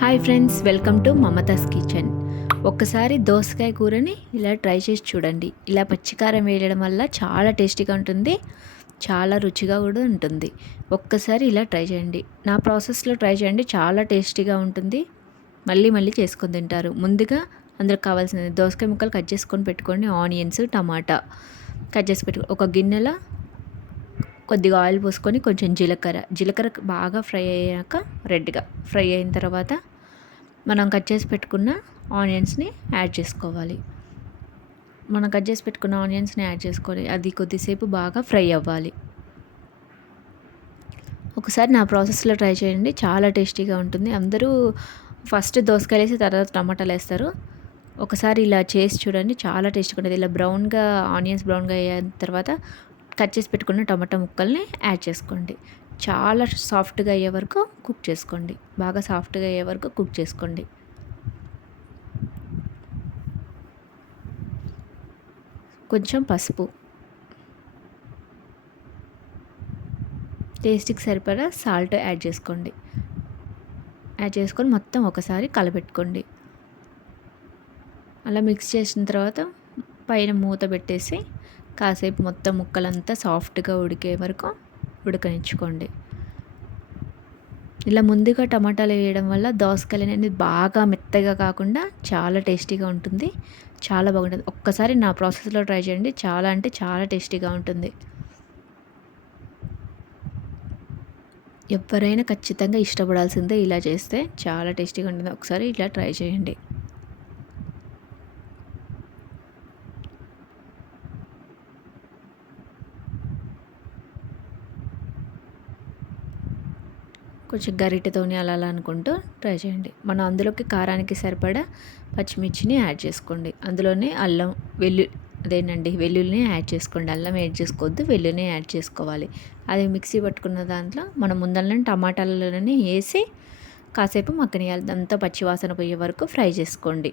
Hi friends, welcome to Mamata's kitchen. ఒక్కసారి దోసకాయ కూరని ఇలా ట్రై చేసి చూడండి. ఇలా పచ్చికారం వేయడం వల్ల చాలా టేస్టీగా ఉంటుంది, చాలా రుచిగా కూడా ఉంటుంది. ఒక్కసారి ఇలా ట్రై చేయండి, నా ప్రాసెస్లో ట్రై చేయండి, చాలా టేస్టీగా ఉంటుంది. మళ్ళీ మళ్ళీ చేసుకొని తింటారు. ముందుగా అందులో కావాల్సినది దోసకాయ ముక్కలు కట్ చేసుకొని పెట్టుకోండి. ఆనియన్స్, టమాటా కట్ చేసి ఒక గిన్నెలో కొద్దిగా ఆయిల్ పోసుకొని కొంచెం జీలకర్ర బాగా ఫ్రై అయ్యాక రెడ్గా ఫ్రై అయిన తర్వాత మనం కట్ చేసి పెట్టుకున్న ఆనియన్స్ని యాడ్ చేసుకోవాలి. మనం కట్ చేసి పెట్టుకున్న ఆనియన్స్ని యాడ్ చేసుకోవాలి. అది కొద్దిసేపు బాగా ఫ్రై అవ్వాలి. ఒకసారి నా ప్రాసెస్లో ట్రై చేయండి, చాలా టేస్టీగా ఉంటుంది. అందరూ ఫస్ట్ దోసకాయలు వేసి తర్వాత టమాటాలు వేస్తారు. ఒకసారి ఇలా చేసి చూడండి, చాలా టేస్టీగా ఉంటుంది. ఇలా ఆనియన్స్ బ్రౌన్గా అయిన తర్వాత కట్ చేసి పెట్టుకున్న టమాటా ముక్కల్ని యాడ్ చేసుకోండి. చాలా సాఫ్ట్గా అయ్యే వరకు కుక్ చేసుకోండి. బాగా సాఫ్ట్గా అయ్యే వరకు కుక్ చేసుకోండి. కొంచెం పసుపు, టేస్ట్కి సరిపడా సాల్ట్ యాడ్ చేసుకోండి. యాడ్ చేసుకొని మొత్తం ఒకసారి కలపెట్టుకోండి. అలా మిక్స్ చేసిన తర్వాత పైన మూత పెట్టేసి కాసేపు మొత్తం ముక్కలంతా సాఫ్ట్గా ఉడికే వరకు ఉడకనిచ్చుకోండి. ఇలా ముందుగా టమాటాలు వేయడం వల్ల దోసకాయలు అనేది బాగా మెత్తగా కాకుండా చాలా టేస్టీగా ఉంటుంది, చాలా బాగుంటుంది. ఒక్కసారి నా ప్రాసెస్లో ట్రై చేయండి, చాలా అంటే చాలా టేస్టీగా ఉంటుంది. ఎవరైనా ఖచ్చితంగా ఇష్టపడాల్సిందే, ఇలా చేస్తే చాలా టేస్టీగా ఉంటుంది. ఒకసారి ఇట్లా ట్రై చేయండి. కొంచెం గరిటెతోని అలా అనుకుంటూ ట్రై చేయండి. మనం అందులోకి కారానికి సరిపడా పచ్చిమిర్చిని యాడ్ చేసుకోండి. అందులోనే వెల్లుల్లిని యాడ్ చేసుకోండి. అల్లం యాడ్ చేసుకోవద్దు, వెల్లుల్లిని యాడ్ చేసుకోవాలి. అది మిక్సీ పట్టుకున్న దాంట్లో మనం ముందరనే టమాటాలని వేసి కాసేపు మగ్గనియాలి. అంతా పచ్చివాసన పోయే వరకు ఫ్రై చేసుకోండి.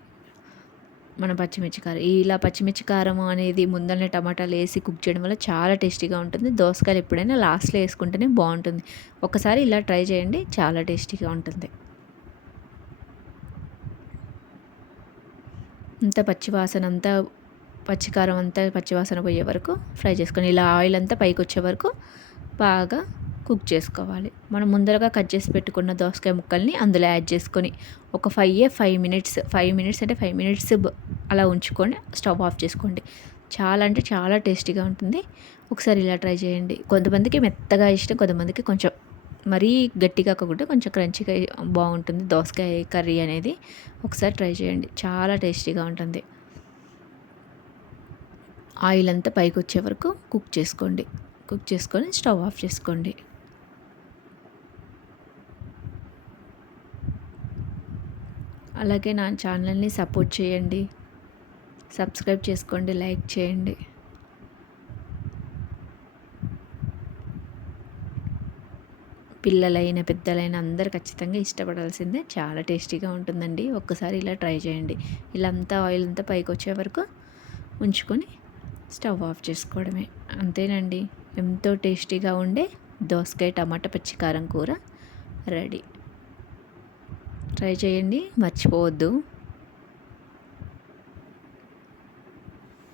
మన పచ్చిమిర్చి కారం, ఇలా పచ్చిమిర్చి కారం అనేది ముందరనే టమాటాలు వేసి కుక్ చేయడం వల్ల చాలా టేస్టీగా ఉంటుంది. దోసకాయలు ఎప్పుడైనా లాస్ట్లో వేసుకుంటేనే బాగుంటుంది. ఒకసారి ఇలా ట్రై చేయండి, చాలా టేస్టీగా ఉంటుంది. పచ్చికారం అంతా పచ్చివాసన పోయే వరకు ఫ్రై చేసుకొని ఇలా ఆయిల్ అంతా పైకి వచ్చే వరకు బాగా కుక్ చేసుకోవాలి. మనం ముందరగా కట్ చేసి పెట్టుకున్న దోసకాయ ముక్కల్ని అందులో యాడ్ చేసుకొని ఒక 5 మినిట్స్ అలా ఉంచుకొని స్టవ్ ఆఫ్ చేసుకోండి. చాలా అంటే చాలా టేస్టీగా ఉంటుంది. ఒకసారి ఇలా ట్రై చేయండి. కొంతమందికి మెత్తగా ఇష్టం, కొంతమందికి కొంచెం మరీ గట్టిగా కాకుండా కొంచెం క్రంచిగా బాగుంటుంది దోసకాయ కర్రీ అనేది. ఒకసారి ట్రై చేయండి, చాలా టేస్టీగా ఉంటుంది. ఆయిల్ అంతా పైకి వచ్చే వరకు కుక్ చేసుకొని స్టవ్ ఆఫ్ చేసుకోండి. అలాగే నా ఛానల్ని సపోర్ట్ చేయండి, సబ్స్క్రైబ్ చేసుకోండి, లైక్ చేయండి. పిల్లలైన పెద్దలైన అందరు ఖచ్చితంగా ఇష్టపడాల్సిందే, చాలా టేస్టీగా ఉంటుందండి. ఒక్కసారి ఇలా ట్రై చేయండి. ఇలా ఆయిల్ అంతా పైకి వచ్చే వరకు ఉంచుకొని స్టవ్ ఆఫ్ చేసుకోవడమే, అంతేనండి. ఎంతో టేస్టీగా ఉండే దోసకాయ టమాటా పచ్చికారం కూర రెడీ. ట్రై చేయండి, మర్చిపోవద్దు.